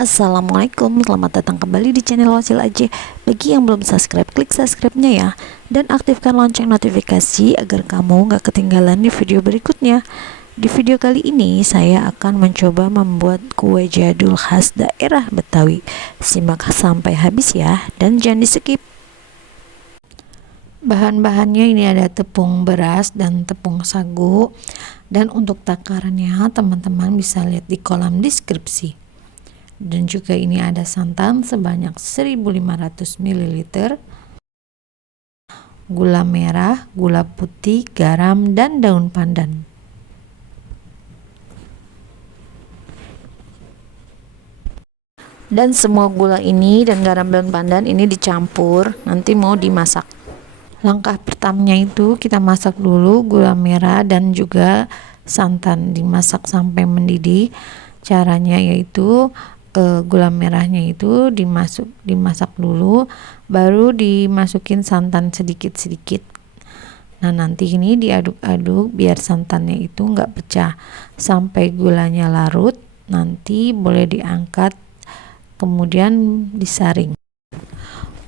Assalamualaikum, selamat datang kembali di channel Wasil Aja. Bagi yang belum subscribe, klik subscribe-nya ya. Dan aktifkan lonceng notifikasi agar kamu gak ketinggalan di video berikutnya. Di video kali ini saya akan mencoba membuat kue jadul khas daerah Betawi. Simak sampai habis ya, dan jangan di skip. Bahan-bahannya ini ada tepung beras dan tepung sagu. Dan untuk takarannya teman-teman bisa lihat di kolom deskripsi. Dan juga ini ada santan sebanyak 1500 ml, gula merah, gula putih, garam, dan daun pandan. Dan semua gula ini dan garam daun pandan ini dicampur, nanti mau dimasak. Langkah pertamanya itu kita masak dulu gula merah dan juga santan, dimasak sampai mendidih. Caranya yaitu gula merahnya itu dimasak dulu, baru dimasukin santan sedikit-sedikit. Nah nanti ini diaduk-aduk biar santannya itu enggak pecah sampai gulanya larut. Nanti boleh diangkat, kemudian disaring.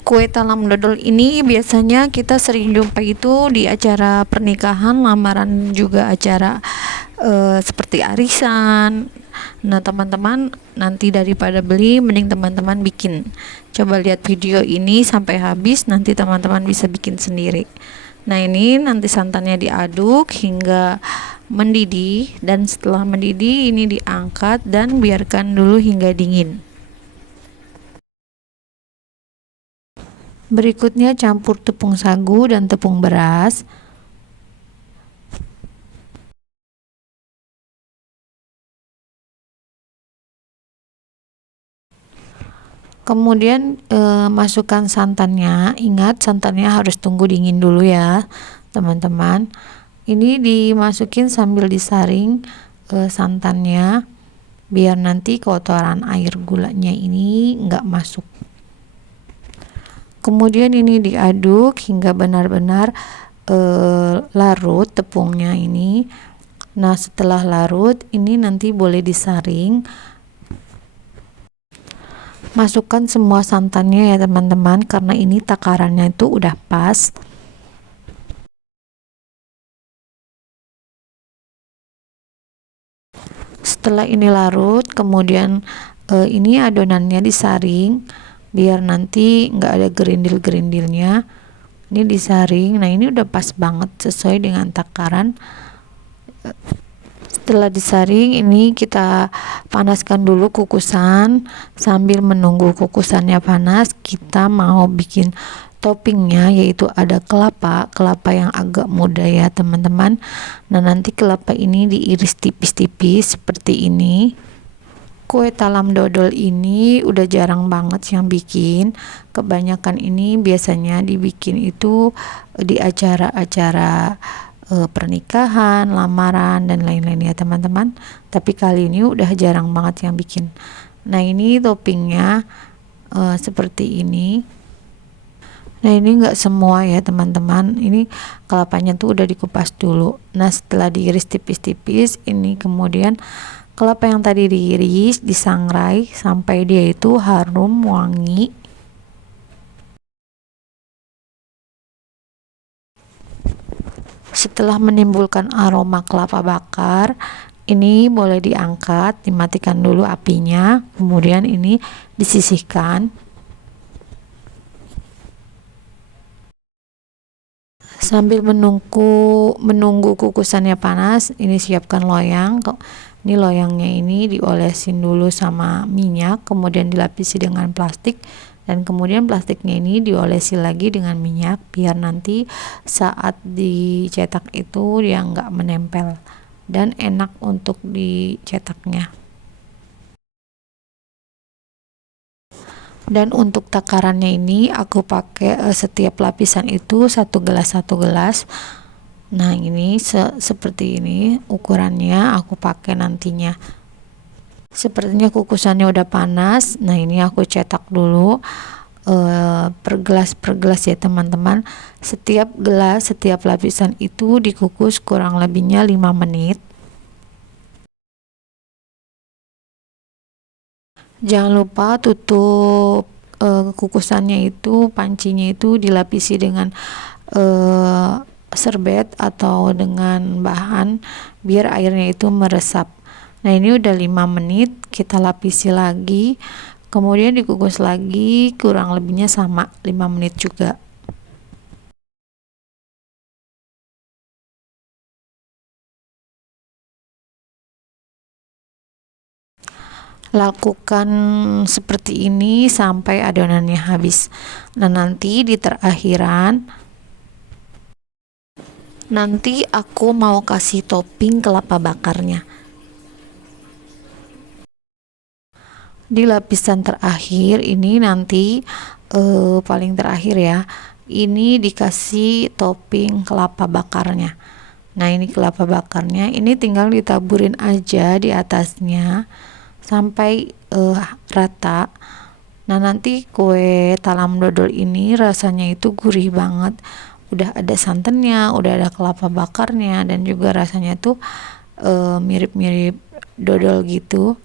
Kue talam dodol ini biasanya kita sering jumpa itu di acara pernikahan, lamaran, juga acara seperti arisan. Nah teman-teman, nanti daripada beli mending teman-teman bikin. Coba lihat video ini sampai habis, nanti teman-teman bisa bikin sendiri. Nah ini nanti santannya diaduk hingga mendidih, dan setelah mendidih ini diangkat dan biarkan dulu hingga dingin. Berikutnya campur tepung sagu dan tepung beras. Kemudian masukkan santannya. Ingat santannya harus tunggu dingin dulu ya teman-teman. Ini dimasukin sambil disaring santannya biar nanti kotoran air gulanya ini enggak masuk. Kemudian ini diaduk hingga benar-benar larut tepungnya ini. Nah setelah larut ini nanti boleh disaring. Masukkan semua santannya ya teman-teman, karena ini takarannya itu udah pas. Setelah ini larut, kemudian ini adonannya disaring biar nanti nggak ada gerindil-gerindilnya. Ini disaring. Nah ini udah pas banget sesuai dengan takaran. Setelah disaring ini kita panaskan dulu kukusan. Sambil menunggu kukusannya panas, kita mau bikin toppingnya, yaitu ada kelapa yang agak muda ya teman-teman. Nah nanti kelapa ini diiris tipis-tipis seperti ini. Kue talam dodol ini udah jarang banget yang bikin. Kebanyakan ini biasanya dibikin itu di acara-acara pernikahan, lamaran, dan lain-lain ya teman-teman. Tapi kali ini udah jarang banget yang bikin. Nah ini toppingnya seperti ini. Nah ini enggak semua ya teman-teman, ini kelapanya tuh udah dikupas dulu. Nah setelah diiris tipis-tipis, ini kemudian kelapa yang tadi diiris disangrai sampai dia itu harum wangi. Setelah menimbulkan aroma kelapa bakar, ini boleh diangkat, dimatikan dulu apinya, kemudian ini disisihkan. Sambil menunggu kukusannya panas, ini siapkan loyang. Ini loyangnya ini diolesin dulu sama minyak, kemudian dilapisi dengan plastik, dan kemudian plastiknya ini diolesi lagi dengan minyak biar nanti saat dicetak itu dia nggak menempel dan enak untuk dicetaknya. Dan untuk takarannya ini aku pakai setiap lapisan itu 1 gelas. Nah ini seperti ini ukurannya aku pakai nantinya. Sepertinya kukusannya udah panas. Nah ini aku cetak dulu per gelas ya teman-teman. Setiap lapisan itu dikukus kurang lebihnya 5 menit. Jangan lupa tutup kukusannya itu, pancinya itu dilapisi dengan serbet atau dengan bahan biar airnya itu meresap. Nah, ini udah 5 menit, kita lapisi lagi, kemudian dikukus lagi, kurang lebihnya sama 5 menit juga. Lakukan seperti ini sampai adonannya habis. Nah, nanti di terakhiran aku mau kasih topping kelapa bakarnya. Di lapisan terakhir ini nanti paling terakhir ya, ini dikasih topping kelapa bakarnya. Nah, ini kelapa bakarnya, ini tinggal ditaburin aja di atasnya sampai rata. Nah, nanti kue talam dodol ini rasanya itu gurih banget, udah ada santannya, udah ada kelapa bakarnya, dan juga rasanya tuh mirip-mirip dodol gitu.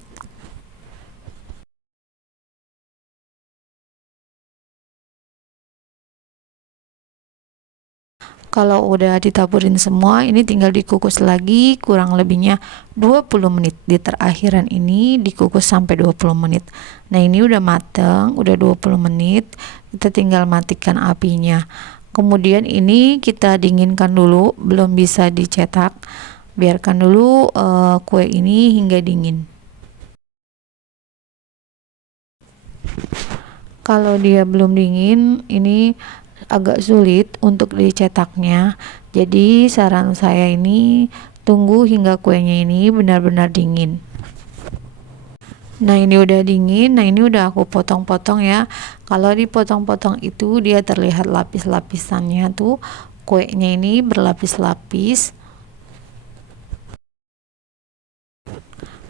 Kalau udah ditaburin semua, ini tinggal dikukus lagi kurang lebihnya 20 menit. Di terakhiran ini dikukus sampai 20 menit. Nah, ini udah mateng, udah 20 menit. Kita tinggal matikan apinya. Kemudian ini kita dinginkan dulu, belum bisa dicetak. Biarkan dulu kue ini hingga dingin. Kalau dia belum dingin, ini agak sulit untuk dicetaknya. Jadi saran saya ini tunggu hingga kuenya ini benar-benar dingin. Nah, ini udah dingin. Nah, ini udah aku potong-potong ya. Kalau dipotong-potong itu dia terlihat lapis-lapisannya tuh, kuenya ini berlapis-lapis.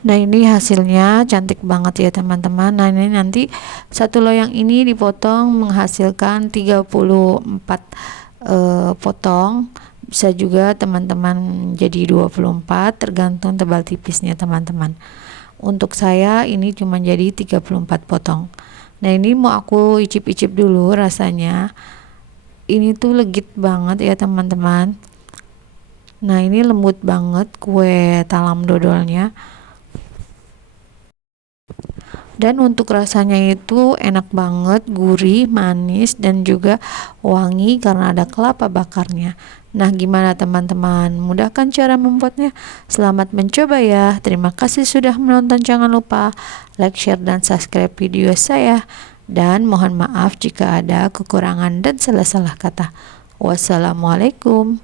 Nah, ini hasilnya cantik banget ya teman-teman. Nah, ini nanti satu loyang ini dipotong menghasilkan 34 potong. Bisa juga teman-teman jadi 24, tergantung tebal tipisnya teman-teman. Untuk saya ini cuma jadi 34 potong. Nah, ini mau aku icip-icip dulu rasanya. Ini tuh legit banget ya teman-teman. Nah, ini lembut banget kue talam dodolnya. Dan untuk rasanya itu enak banget, gurih, manis, dan juga wangi karena ada kelapa bakarnya. Nah, gimana teman-teman? Mudah kan cara membuatnya? Selamat mencoba ya. Terima kasih sudah menonton. Jangan lupa like, share, dan subscribe video saya. Dan mohon maaf jika ada kekurangan dan salah-salah kata. Wassalamualaikum.